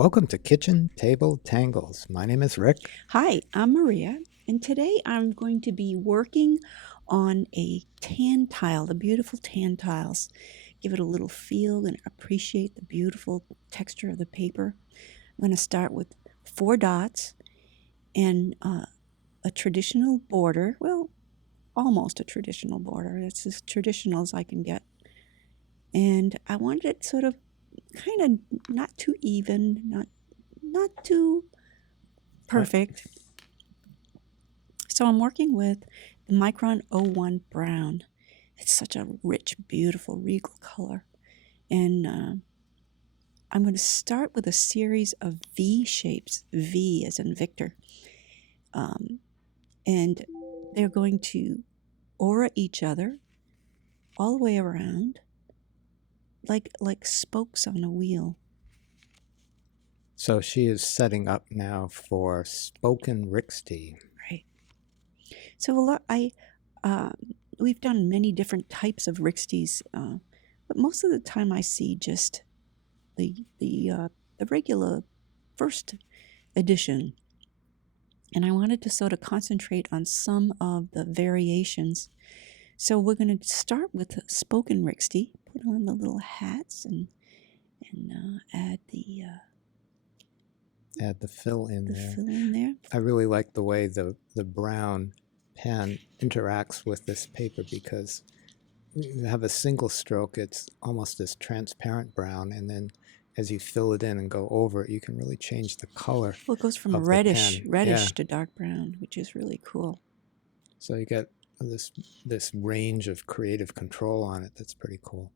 Welcome to Kitchen Table Tangles. My name is Rick. Hi, I'm Maria, and today I'm going to be working on a tan tile, the beautiful tan tiles. Give it a little feel and appreciate the beautiful texture of the paper. I'm going to start with 4 dots and a traditional border. Well, almost a traditional border. It's as traditional as I can get. And I wanted it sort of kind of not too even, not too perfect. So I'm working with the Micron 01 Brown. It's such a rich, beautiful, regal color. And I'm going to start with a series of V shapes, V as in Victor. And they're going to aura each other all the way around, like spokes on a wheel. So she is setting up now for spoken Rixty. Right. So we've done many different types of Rixties, but most of the time I see just the regular first edition, and I wanted to sort of concentrate on some of the variations. So we're going to start with spoken Rixty. Put on the little hats and add Add the fill in the there. fill in there. I really like the way the brown pen interacts with this paper because you have a single stroke, it's almost this transparent brown, and then as you fill it in and go over it, you can really change the color. Well, it goes from of reddish the pen. to dark brown, which is really cool. So you get this range of creative control on it that's pretty cool.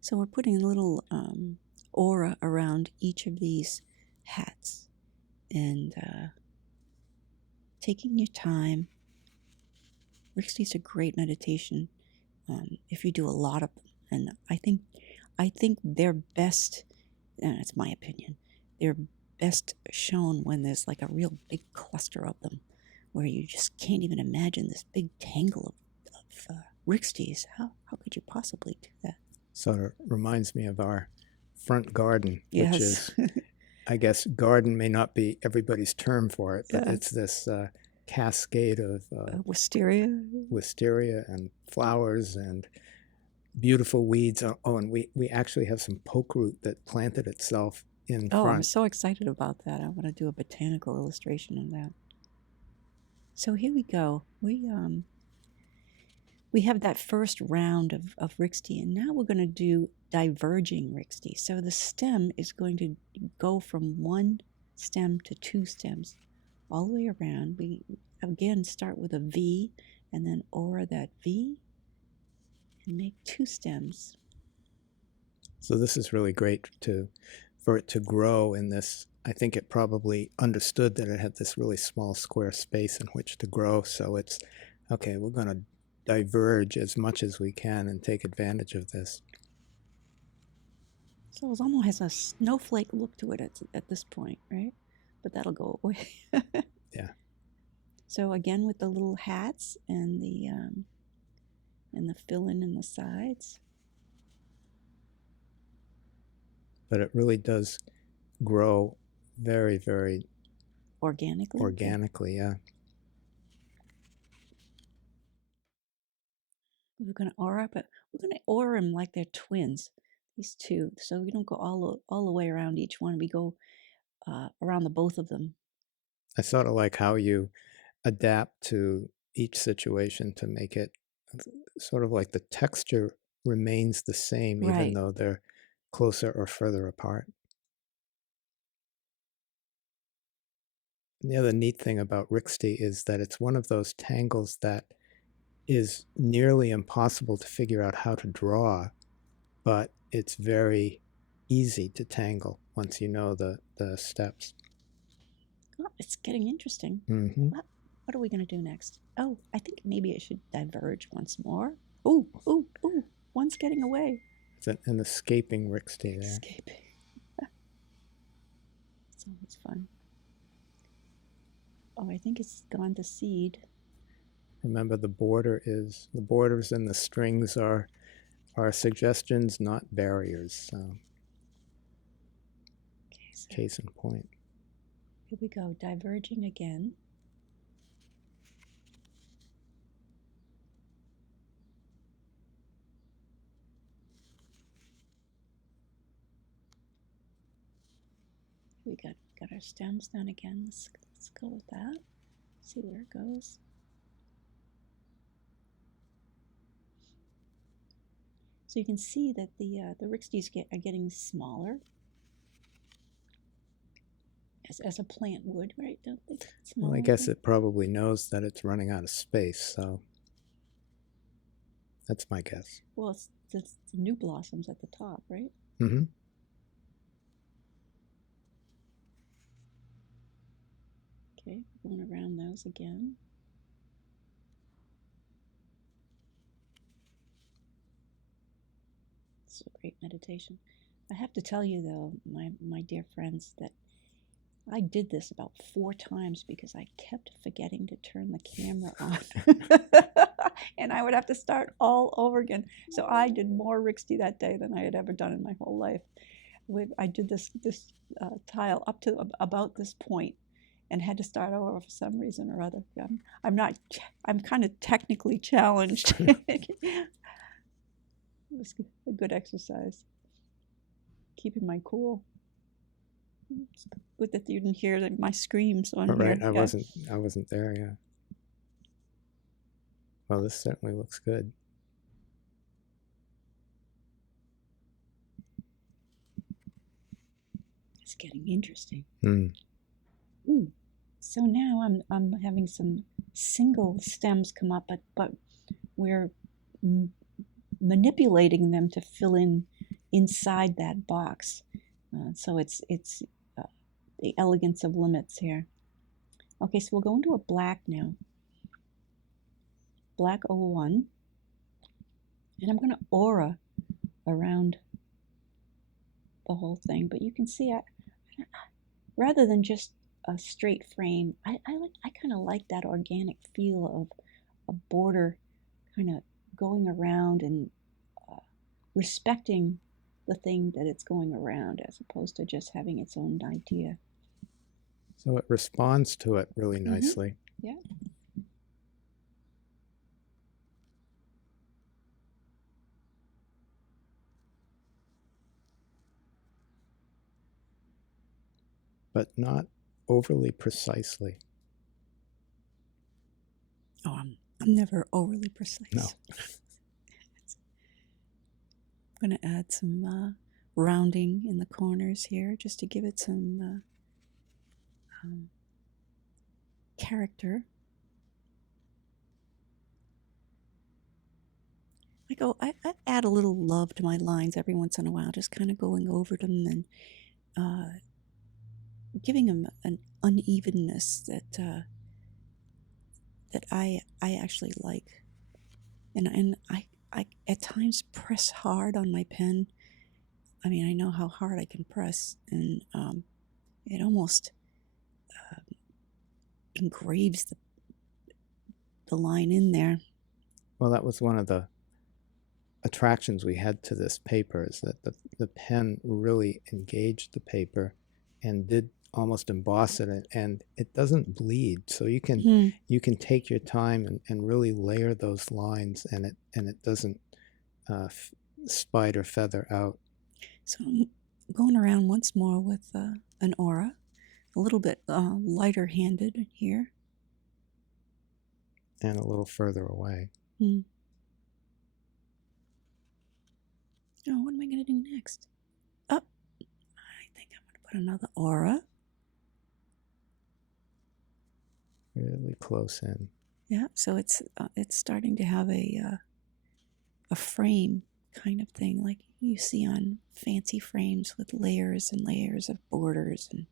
So we're putting a little aura around each of these hats and taking your time. Rixties are great meditation if you do a lot of them, and I think they're best. That's my opinion. They're best shown when there's like a real big cluster of them, where you just can't even imagine this big tangle of Rixties. How could you possibly do that? Sort of reminds me of our front garden, Yes. which is, I guess, garden may not be everybody's term for it, but Yeah. it's this cascade of wisteria and flowers and beautiful weeds. Oh, and we actually have some poke root that planted itself in Oh, front. I'm so excited about that. I want to do a botanical illustration of that. So here we go. We have that first round of Rixty, and now we're going to do diverging Rixty. So the stem is going to go from one stem to two stems all the way around. We again start with a V and then aura that V and make two stems. So this is really great for it to grow in this. I think it probably understood that it had this really small square space in which to grow. So it's, okay, we're going to diverge as much as we can and take advantage of this. So it almost has a snowflake look to it at this point, right? But that'll go away. Yeah. So again with the little hats and the fill-in the sides. But it really does grow very, very organically. Yeah. We're going to aura, but we're going to aura them like they're twins, these two. So we don't go all the way around each one. We go around the both of them. I sort of like how you adapt to each situation to make it sort of like the texture remains the same, even Right. though they're closer or further apart. And the other neat thing about Rixty is that it's one of those tangles that is nearly impossible to figure out how to draw, but it's very easy to tangle once you know the steps. Oh, it's getting interesting. Mm-hmm. What are we going to do next? Oh, I think maybe I should diverge once more. Ooh, ooh, ooh. One's getting away. It's an escaping Rixty there. Escaping. It's always fun. Oh, I think it's gone to seed. Remember, the borders and the strings are suggestions, not barriers. So, Okay, so case in point. here we go, diverging again. We got our stems done again. Let's go with that. See where it goes. So you can see that the rixties are getting smaller, as a plant would, right? Don't they get smaller? Well, I guess it probably knows that it's running out of space, so that's my guess. Well, it's the new blossoms at the top, right? Mm-hmm. Okay, going around those again. It's a great meditation. I have to tell you, though, my dear friends, that I did this about 4 times because I kept forgetting to turn the camera on. And I would have to start all over again. So I did more Rixty that day than I had ever done in my whole life. I did this tile up to about this point and had to start over for some reason or other. I'm kind of technically challenged. It was a good exercise. Keeping my cool. It's good that you didn't hear my screams on here. Right, I wasn't there. Yeah. Well, this certainly looks good. It's getting interesting. Mm. Ooh. So now I'm having some single stems come up, but we're manipulating them to fill in inside that box. So it's the elegance of limits here. Okay, so we'll go into a black now. Black 01. And I'm going to aura around the whole thing. But you can see, rather than just a straight frame, I kind of like that organic feel of a border kind of going around and respecting the thing that it's going around, as opposed to just having its own idea. So it responds to it really nicely. Yeah. But not overly precisely. Oh, I'm never overly precise. No. I'm going to add some rounding in the corners here just to give it some character. I add a little love to my lines every once in a while, just kind of going over them and giving them an unevenness that I actually like. And I at times press hard on my pen. I mean, I know how hard I can press, and it almost engraves the line in there. Well, that was one of the attractions we had to this paper, is that the pen really engaged the paper and did almost emboss it, and it doesn't bleed, so you can take your time and really layer those lines, and it doesn't spider feather out. So I'm going around once more with an aura, a little bit lighter handed here, and a little further away. Oh, what am I going to do next? Oh, I think I'm going to put another aura. Really close in. Yeah, so it's starting to have a frame kind of thing, like you see on fancy frames with layers and layers of borders and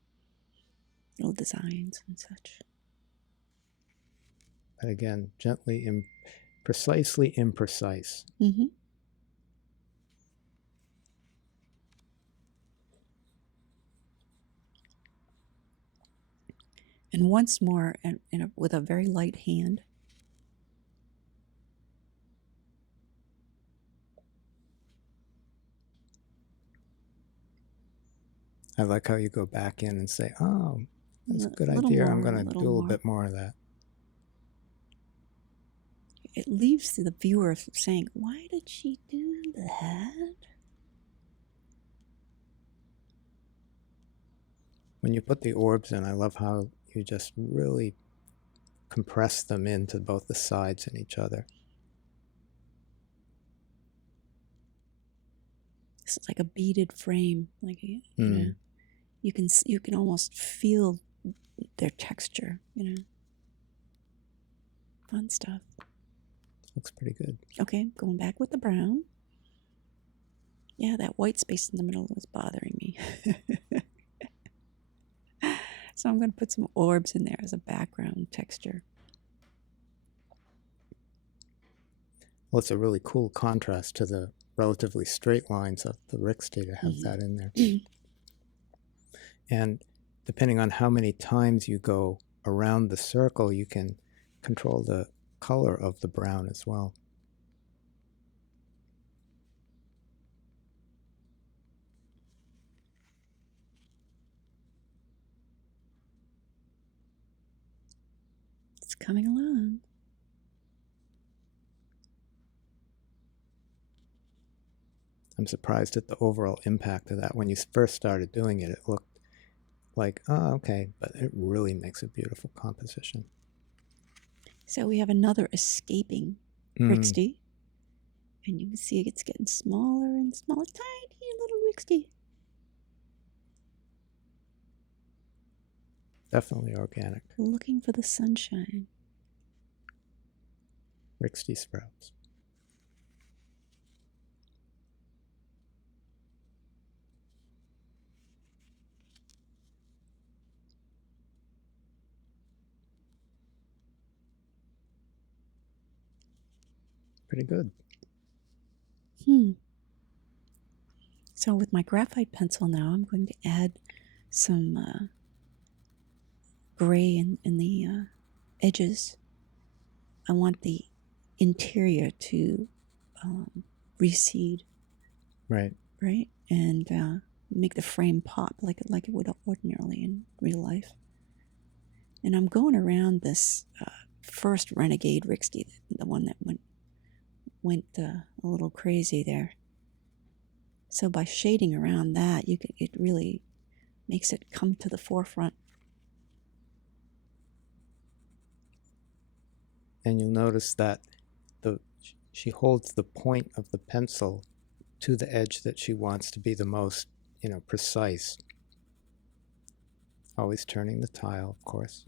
little designs and such. But again, gently, precisely imprecise. Mm-hmm. And once more, with a very light hand, I like how you go back in and say, oh, that's a good A little idea. I'm more, going a to little do a little more. bit more of that. It leaves the viewer saying, why did she do that? When you put the orbs in, I love how you just really compress them into both the sides and each other. It's like a beaded frame, like you can almost feel their texture. Fun stuff. Looks pretty good. Okay, going back with the brown. Yeah, that white space in the middle was bothering me. So I'm going to put some orbs in there as a background texture. Well, it's a really cool contrast to the relatively straight lines of the Rixty to have that in there. And depending on how many times you go around the circle, you can control the color of the brown as well. It's coming along. I'm surprised at the overall impact of that. When you first started doing it, it looked like, oh, okay, but it really makes a beautiful composition. So we have another escaping Rixty. And you can see it's getting smaller and smaller. Tiny little Rixty. Definitely organic. Looking for the sunshine. Rixty sprouts. Pretty good. So with my graphite pencil now, I'm going to add some gray in the edges. I want the interior to recede. Right. Right? And make the frame pop like it would ordinarily in real life. And I'm going around this first Renegade Rixty, the one that went a little crazy there. So by shading around that, it really makes it come to the forefront. And you'll notice that she holds the point of the pencil to the edge that she wants to be the most, precise. Always turning the tile, of course.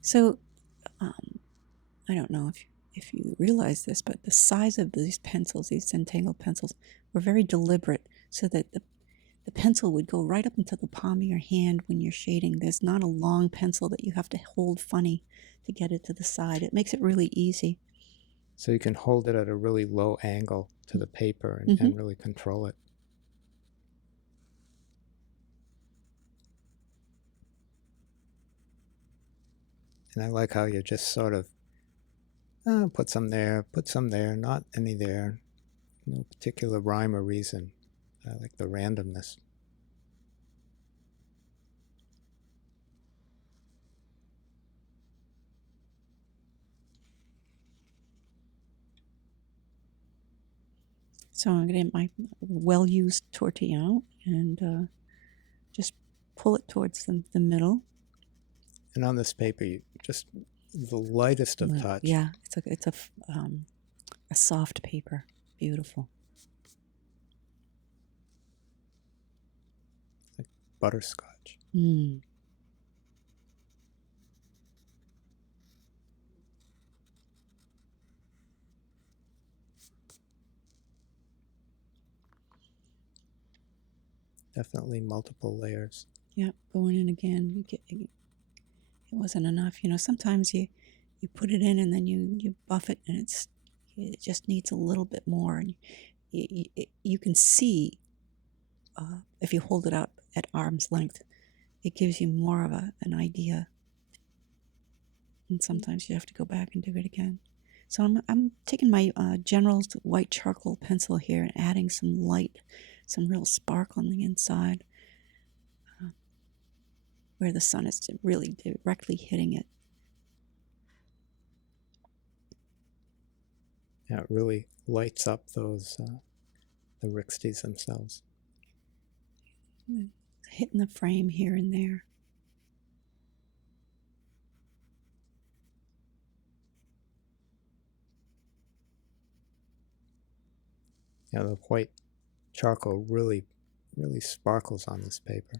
So I don't know if you realize this, but the size of these pencils, these Zentangle pencils, were very deliberate so that the pencil would go right up into the palm of your hand when you're shading. There's not a long pencil that you have to hold funny to get it to the side. It makes it really easy. So you can hold it at a really low angle to the paper and really control it. And I like how you just sort of put some there, not any there. No particular rhyme or reason. I like the randomness. So I'm going to get my well-used tortilla out and just pull it towards the middle. And on this paper, you just the lightest of touch. Yeah, it's a soft paper. Beautiful. Like butterscotch. Definitely multiple layers. Yep, going in again. It wasn't enough. Sometimes you put it in and then you buff it and it just needs a little bit more. And you can see if you hold it out at arm's length, it gives you more of an idea. And sometimes you have to go back and do it again. So I'm taking my General's white charcoal pencil here and adding some light, some real spark on the inside where the sun is really directly hitting it. Yeah, it really lights up those the Rixties themselves. Hitting the frame here and there. Yeah, the white charcoal really sparkles on this paper.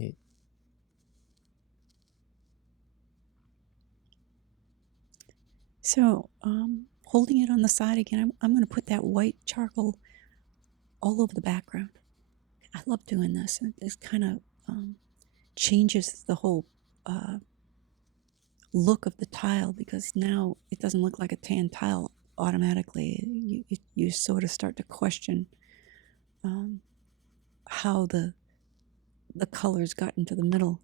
Neat. So, holding it on the side again, I'm going to put that white charcoal all over the background. I love doing this. It kind of changes the whole look of the tile because now it doesn't look like a tan tile automatically. You sort of start to question how the colors got into the middle.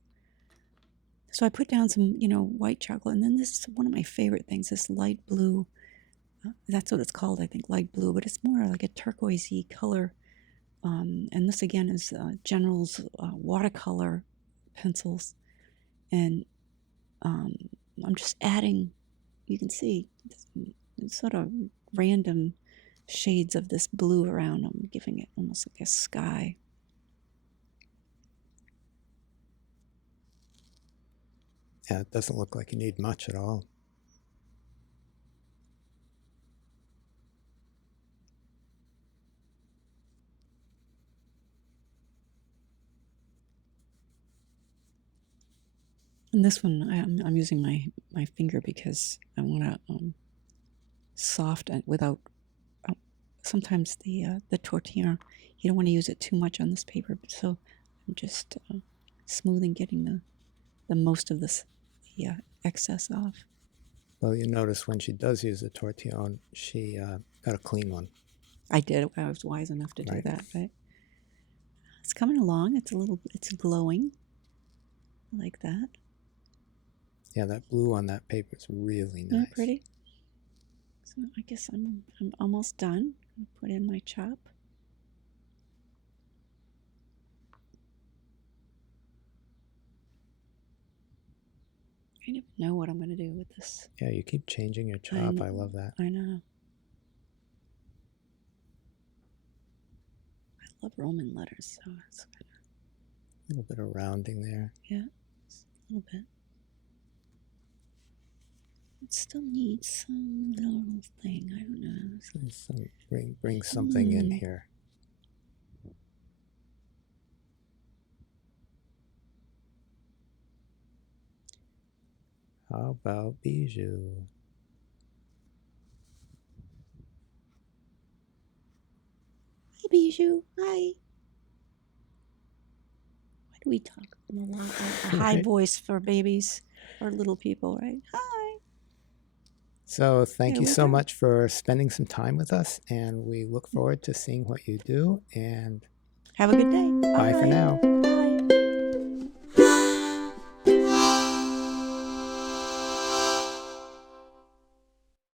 So I put down some, white chocolate, and then this is one of my favorite things, this light blue. That's what it's called, I think, light blue, but it's more like a turquoisey color. And this again is General's watercolor pencils, and I'm just adding. You can see sort of random shades of this blue around. I'm giving it almost like a sky. Yeah, it doesn't look like you need much at all. And this one, I'm using my finger because I want to soft and without. Sometimes the tortilla, you don't want to use it too much on this paper, so I'm just smoothing, getting the most of this the excess off. Well, you notice when she does use a tortillon, she got a clean one. I did. I was wise enough to do that, right? It's coming along. It's glowing like that. Yeah, that blue on that paper is really nice. Isn't it pretty? So I guess I'm almost done. I'm gonna put in my chop. I never know what I'm going to do with this. Yeah, you keep changing your chop. I love that. I know. I love Roman letters, so it's good. A little bit of rounding there. Yeah, a little bit. It still needs some little thing. I don't know. Bring something in here. How about Bijou? Hi, Bijou. Hi. Why do we talk in a high voice for babies or little people, right? Hi. So thank you so much for spending some time with us, and we look forward to seeing what you do. And have a good day. Bye for now.